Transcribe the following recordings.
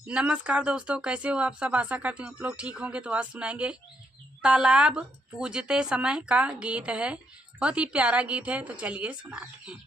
नमस्कार दोस्तों, कैसे हो आप सब। आशा करती हूँ आप लोग ठीक होंगे। तो आज सुनाएंगे तालाब पूजते समय का गीत है। बहुत ही प्यारा गीत है, तो चलिए सुनाते हैं।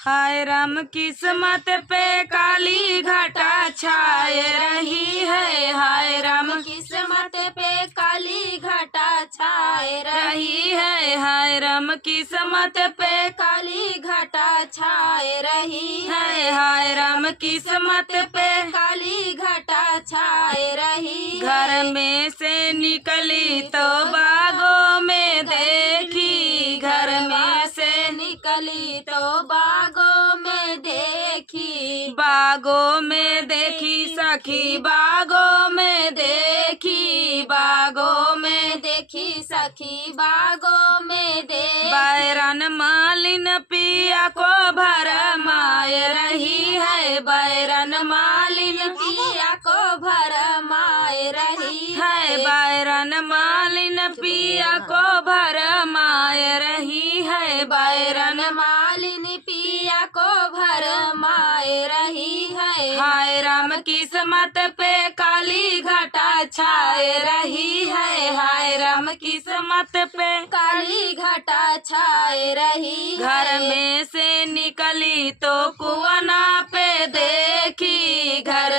हाय राम किस्मत पे काली घटा छाए रही है। हाय राम किस्मत पे काली घटा छाए रही है। हाय राम किस्मत पे काली घटा छाए रही है। हाय राम किस्मत पे काली घटा छाए रही घर में से निकली तो बागों में देखी। घर में से निकली तो बागों में देखी। बागों में देखी सखी, बागों में देखी। बागों में देखी सखी बागों में देखी। बैरन मालिन पिया को भरमाए रही है। बैरन मालिन पिया को भरमाए रही है। बैरन मालिन पिया को भरमाए रही है। बैरन मालिन पिया को भरमाए रही है। हाय राम किस्मत पे काली घटा छाए रही है। हाय राम किस्मत पे काली घटा छाए रही। घर में से निकली तो कुआना पे देखी। घर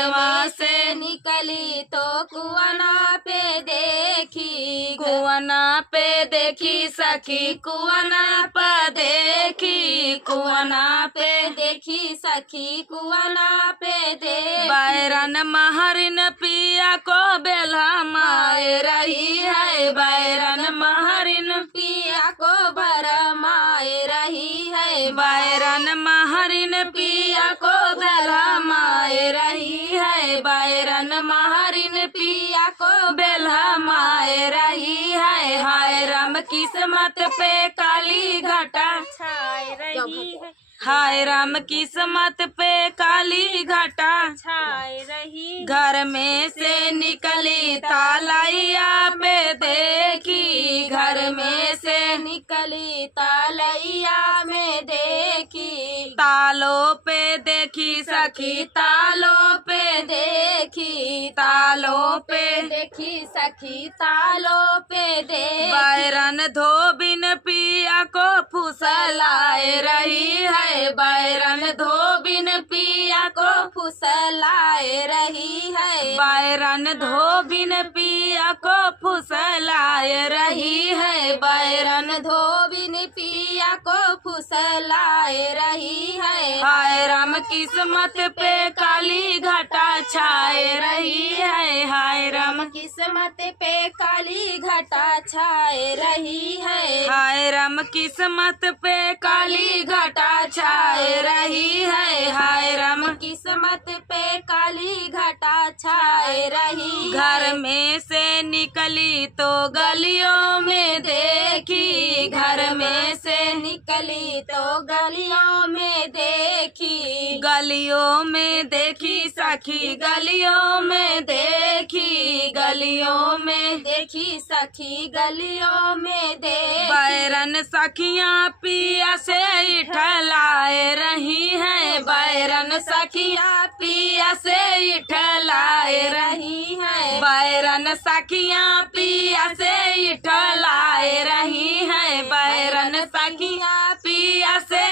से निकली तो कुआना पे देखी। कुआना पे देखी सखी, कुआना पे देखी। कुआना पे देखी सखी कुआना पे देखी। बैरन महरिन पिया को बेलमाए रही है। बैरन महरिन पिया को भरमाए रही है। बैरन महरिन पिया को बेलमाए रही है। बैरन महरिन पिया को बेलमाए रही है। हाय राम किस्मत पे काली घटा छाए रही है। हाय राम किस्मत पे काली घटा छाए रही। घर में से निकली तालैया पे देखी। घर में से निकली तालैया में देखी। तालों पे देखी सखी, तालों पे देखी। तालों पे देखी सखी तालों पे देखी। बैरन धोबिन पिया को फुसलाए रही है। बैरन धोबिन पिया को फुसलाए रही है। बैरन धोबिन पिया को फुसलाए रही है। बैरन धोबिन पिया को फुसलाए रही है। हाय राम किस्मत पे काली घटा छाए रही है। हाय राम किस्मत पे काली घटा छाए रही है। हाय राम किस्मत पे काली घटा छाए रही है। हाय राम किस्मत पे काली घटा छाए रही। घर में से निकली तो गलियों में देखी। घर में से निकली तो गलियों में देखी। गलियों में देखी सखी, गलियों में देखी। गलियों में देखी सखी गलियों में देखी। बैरन सखियाँ पिया से इठलाए रही है। बैरन सखियाँ पिया से इठलाए रही है। बैरन सखियाँ पिया से इठलाए रही है। बैरन सखियाँ पिया से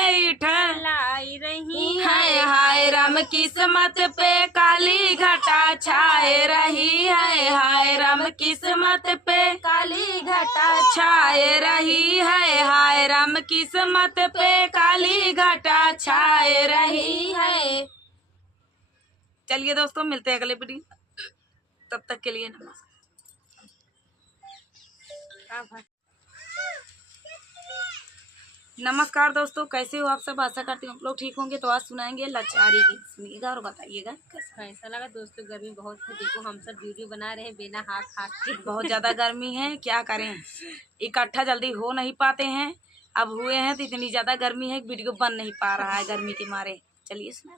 लाई रही है। हाय राम किस्मत पे काली घटा छाए रही है। हाय राम किस्मत पे काली घटा छाए रही है। हाय राम किस्मत पे काली घटा छाए रही है। चलिए दोस्तों, मिलते हैं अगले वीडियो, तब तक के लिए नमस्कार। नमस्कार दोस्तों, कैसे हो आप सब। आशा करती हूँ आप लोग ठीक होंगे। तो आज सुनाएंगे लाचारी गीत, सुनिएगा और बताइएगा कैसा ऐसा लगा। दोस्तों गर्मी बहुत है, देखो हम सब वीडियो बना रहे हैं बिना हाथ के। बहुत ज्यादा गर्मी है, क्या करें, इकट्ठा जल्दी हो नहीं पाते हैं। अब हुए हैं तो इतनी ज्यादा गर्मी है, वीडियो बन नहीं पा रहा है गर्मी के मारे। चलिए सुना।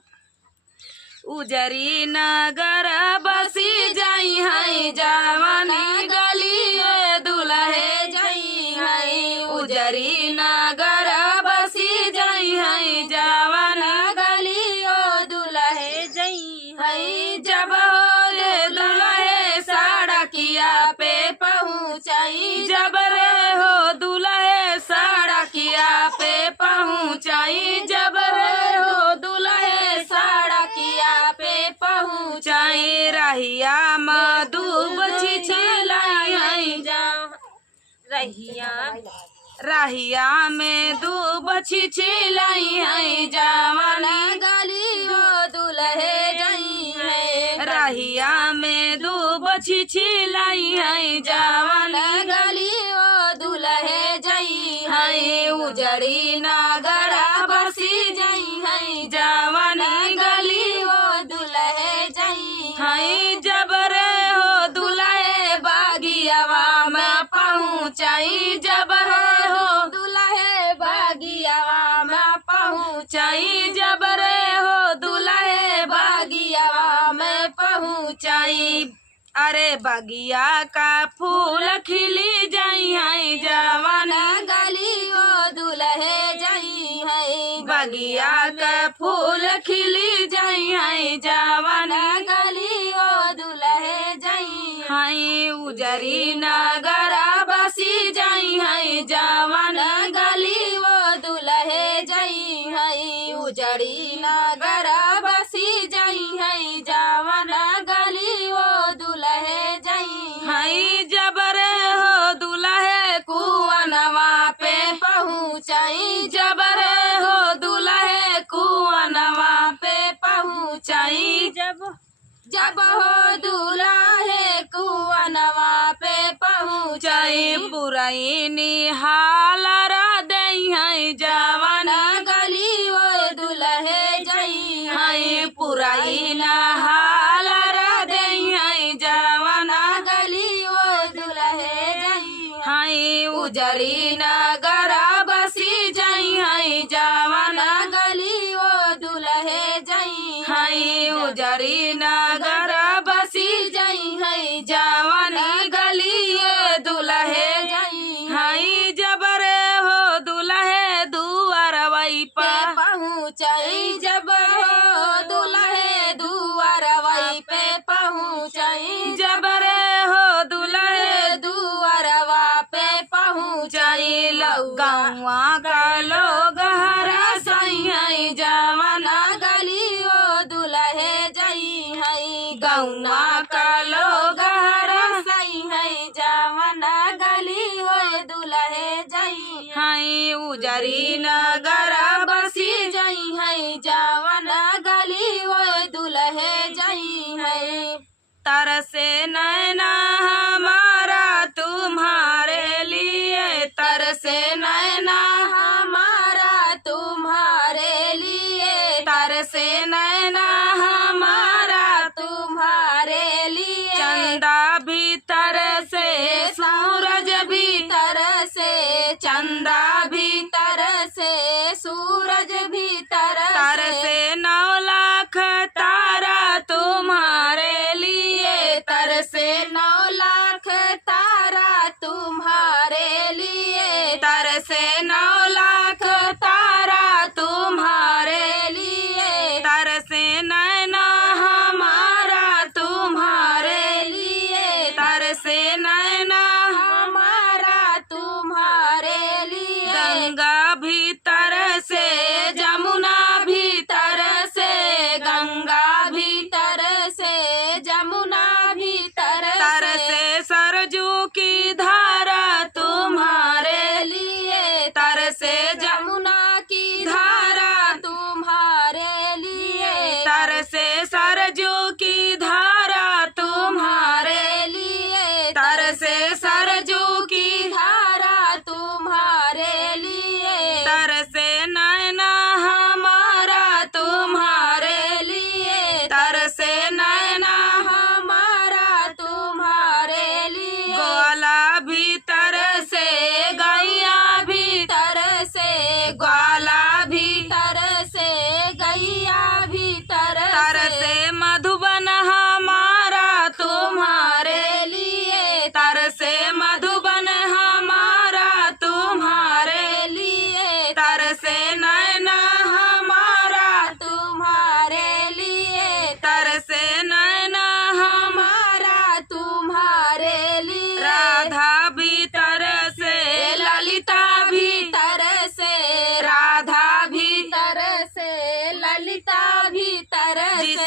उजरी नगर बसी जाई है, जवानी गली दुल्हे जाई है। उजरी नगर बसी जाई है, जवानी गली दुल्हे जई है। जब हो रे दुल्हे सड़किया पे पहुँचाई, जब रे हो दुल्हे सड़किया पे पहुँचाई, जब रे हो दुल्हे सड़किया पे पहुँचाई, रहिया मधु छिलाई जा रहिया रहिया में दूब छिलाई है जवानी गली वो दुल्हे जई है, रहिया में दूब छिलाई है जवानी गली वो दुल्हे जई है उजड़ी नागरा बसी जई है, जवानी गली वो दुल्हे जई है, जब रे हो दुल्हे बागियावा में पहुँचाई, जब रे हो दुल्हे बागियावा में पहुँचाई, जब रे हो दुल्हे बागियावा में पहुँचाई, अरे बगिया का फूल खिली जाई है जवानी गली वो दुल्हे जई है, बगिया का फूल खिली जाई है जवानी गली वो दुल्हे जई है उजरी नगरा बसी जाई है जवानी गली वो दुल्हे जई है, उजड़ी नगरा बसी जई है जवन गली वो दुल्हे जई है, जब रे हो दुल्हे कुआनवा पे पहुँचाई, जब रे हो दुल्हे कुआनवा पे पहुँचाई, जब हो दुल्हे कुआनवा पे चाहे पहुँचाई, पुरैनी हाल दई है जवानी गली वो दुल्हे जई है पुरैना हाल दई है जवाना गली वो दुल्हे जई है उजरी नगरा बसी जाई है जवाना गली वो दुल्हे जई है उजरी नगरा बसी जई है जवानी गली ये दुल्हे जई है, जब रे हो दुल्हे दुआरवई पे पर पहुँचाई, जब हो दुल्हे दुआरवई पे पहुँचाई, जब रे हो दुल्हे दुआरवा पे पहुँचाई, गौवा का लोग हरा सही है जवाना गली वो दुल्हे जई है, गौवा का लोग हरा सही है जवन गली वो दुल्हे जई है उजरी नगरा बसी जई है जवन गली वो दुल्हे जई है, तरसे नैना हमारा तुम्हारे लिए तरसे नैना हमारा तुम्हारे लिए, तरसे नैना हमारा तुम्हारे लिए, चंदा भी तरसे सूरज भी तरसे चंदा भी तरसे सूरज भी तरसे 9 लाख तारा तुम्हारे लिए तरसे 9 लाख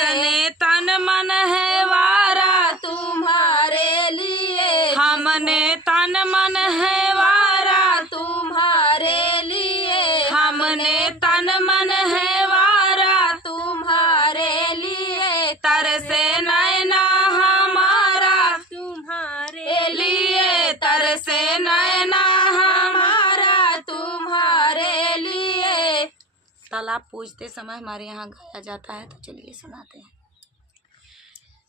हमने तन मन है वारा, तुम्हारे लिए, हमने तन मन है वारा, तुम्हारे लिए, हमने तन मन है वारा, तुम्हारे लिए, तरसे नैना हमारा, तुम्हारे लिए तरसे नैना हमारा। तुम्हारे लिए। तालाब पूजते समय हमारे यहाँ गाया जाता है, तो चलिए सुनाते हैं।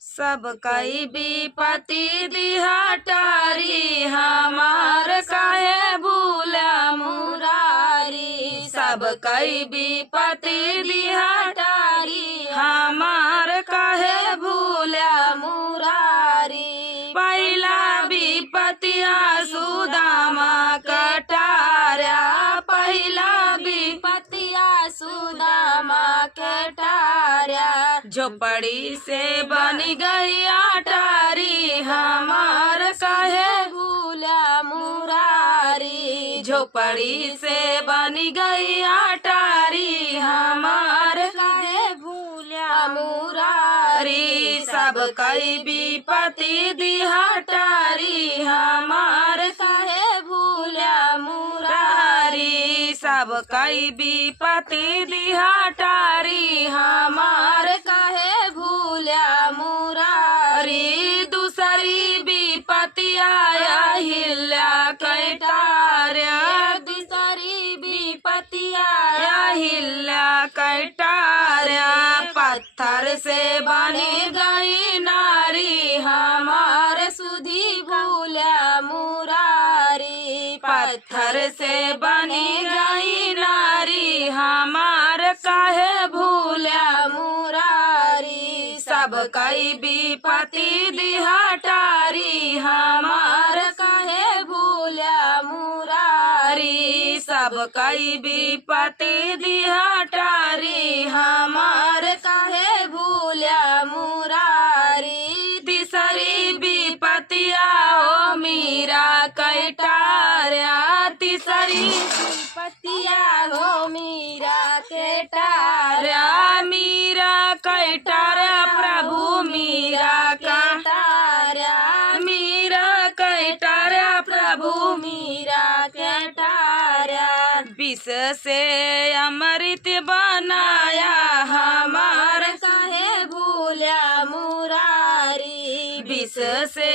सब कई विपत्ति दिहा टारी, हमार काहे भूला मुरारी। सब कई विपत्ति दिहा टारी, हमार काहे भूला मुरारी। पहला विपत्तिया सुदामा कटारा, पहला पतिया सुदामा कटारा, झोपड़ी से बनी गई अटारी, हमार काहे भूला मुरारी। झोपड़ी से बनी गई अटारी, हमार काहे भूला मुरारी। सब कई विपत्ति दिहाटारी, हमार काहे भूला मुरारी। सब कई विपत्ति दिहाटारी, हमार काहे भूला मुरारी। दूसरी विपत्ति आया हिला कैटार्या, दूसरी विपत्ति आया हिला कैटार्या। पत्थर से बनी गई नारी, हमार सुधी भूला मुरारी। पत्थर से बनी गई नारी, हमार काहे भूला मुरारी। सब कई विपत्ति दिहाटारी, हमार काहे भूला मुरारी। सब कई विपत्ति दिहाटारी, हमार काहे भूला मुरारी। तीसरी विपत्ति आओ मीरा कैटार्या, तीसरी पतिया हो मीरा केटारा। मीरा कैटार्या प्रभु मीरा केटारा। मीरा कैटार्या प्रभु मीरा केटारा। विष से अमृत बनाया, हमार काहे भूला मुरारी। विष से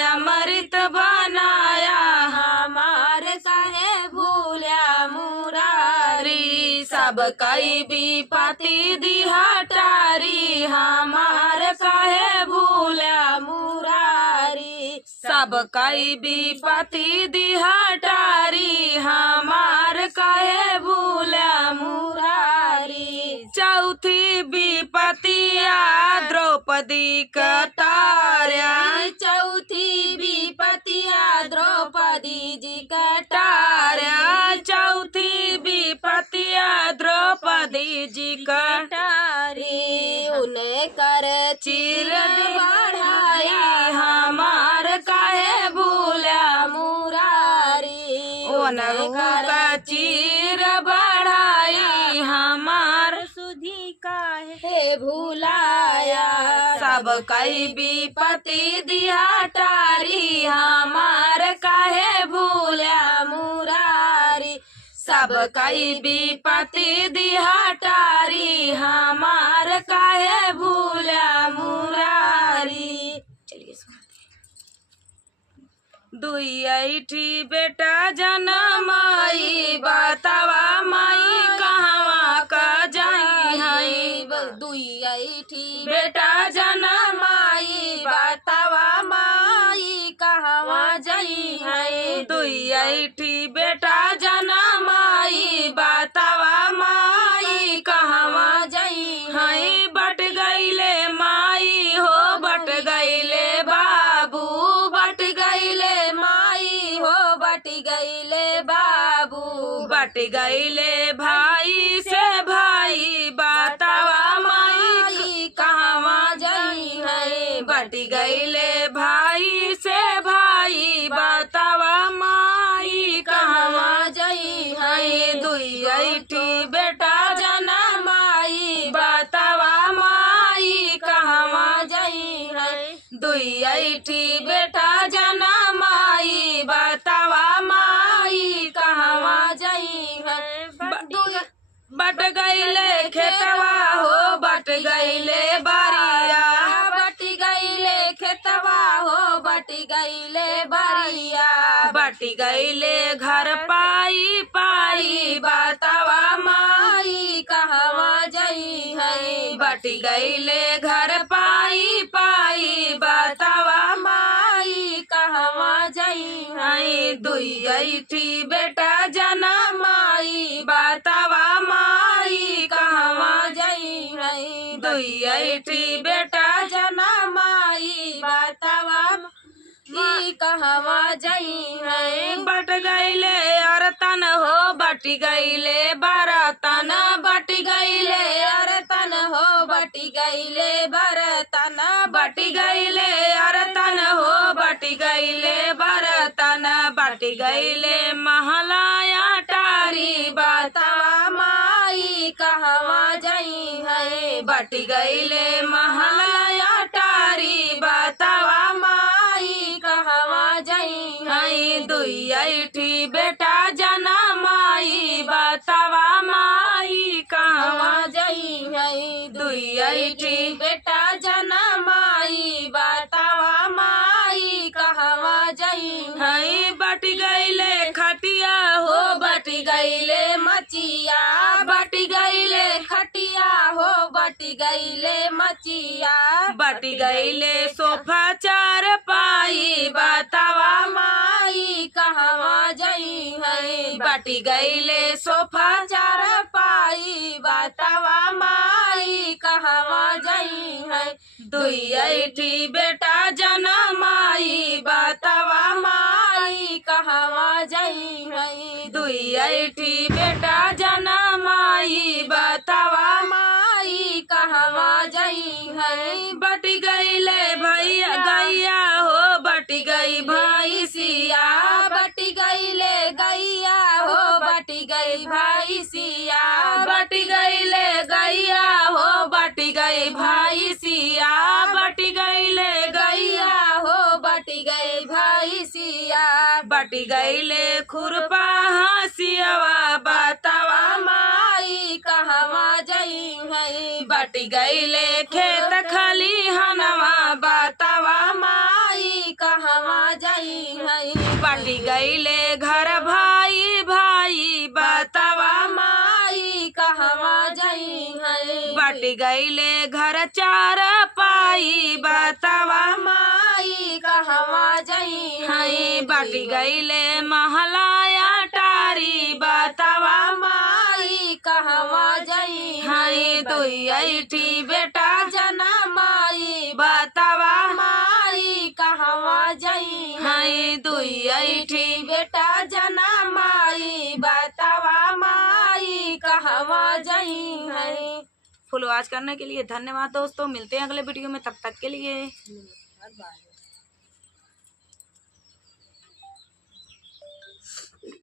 अमृत बनाया, हमार काहे भूला मुरारी। सब कई विपत्ति दिहाटारी, हमार काहे भूला मुरारी। सब कई विपत्ति दिहाटारी, हमार काहे भूला मुरारी। चौथी विपत्तिया द्रौपदी कटार्या, चौथी विपत्तिया द्रौपदी जी कटार्या। कटार्या। चौथी विपत्तिया द्रौपदी जी कटारी। उन्हें कर चिर बढ़ाया, हमार काहे भूला मुरारी। ओनहु का चीर बढ़ाई, हमार सुधी काहे भूलाया। सब कई विपत्ति दिहाटारी, हमार काहे भूला मुरारी। सब कई विपत्ति दिहाटारी, हमार काहे भूला मुरारी। चलिए सुनाते हैं। दुई ऐठी बेटा जनमाई, बतावा माई कहवा का जाई हई। दुई ऐठी बेटा जनमाई, बतावा माई कहवा जाई है। दुई ऐठी बेटा जनमाई, बतावा माई कहवा जाई हई। बट गईले माई हो, बट गईले बाबू, बट गईले माई हो, बट गईले बाबू। बट गईले भाई से भाई, बतावा माई कहवा जाई है। बट गईले भाई से भाई, बतावा माई कहवा जाई हई। दुई ऐठी बेटा जनमाई, बतावा माई दुई ऐठी बेटा जना माई बतावा माई कहवा जई है बट गईले खेतवा हो बट गईले बारिया बटी गईले खेतवा हो बटी गईले बारिया बटी गईले घर पाई पाई बतावा माई कहवा जई है बटी गईले घर पाई पाई बतावा माई कहवा जई है दुई ऐठी बेटा जना माई बतावा माई कहवा जई है दुई ऐठी बेटा जना माई बतावा माई कहवा जई है बट गईले अरतन हो बटी गईले बरतन बटी गईले अरतन हो बटी गईले बरतन बटी गईले अरतन हो बटी गईले बरतन बटी गईले महलाया टारी बतावा माई कहवा जई है बटी गईले महलाया टारी बतावा माई कहवा जई है दुई ऐठी बेटा जना माई बतावा माई कहवा जई है दुई ऐठी बेटा जना माई बतावा माई कहवा जई बट गईले खटिया हो बटी गईले मचिया बटी गईले खटिया हो बटी गईले मचिया बटी गईले सोफा चार पाई बतावा माई कहवा जई है बटी गईले सोफा चार पाई बतावा माई कहवा जई है दुई ऐठी बेटा जना माई बतावा माई कहवा जई है दुई ऐठी बेटा जना माई बतावा माई कहवा जई है बटी गईले भैया गैया हो बटी गई भाई सिया बटी गईले गैया हो बटी गई भाई सिया बटी गईले गैया हो बटी गई भाई सिया बटी गईले गैया हो बटी गई भाई सिया बटी गईले खुरपा हसियावा बतावा माई कहवा जई है बटी गईले खेत खलिहनवा बतावा माई कहवा जई है बटी गईले घर भाई भाई बतावा माई कहवा जई है बटी गईले घर चार पाई बतावा माई कहवा जई है बटी गईले महलाया टारी बतावा माई कहवा जई दुई ऐठी बेटा जना माई बतावा माई कहवा जई दुई ऐठी बेटा जना माई बतावा माई कहवा जई है। फुल वॉच करने के लिए धन्यवाद दोस्तों, मिलते हैं अगले वीडियो में, तब तक के लिए।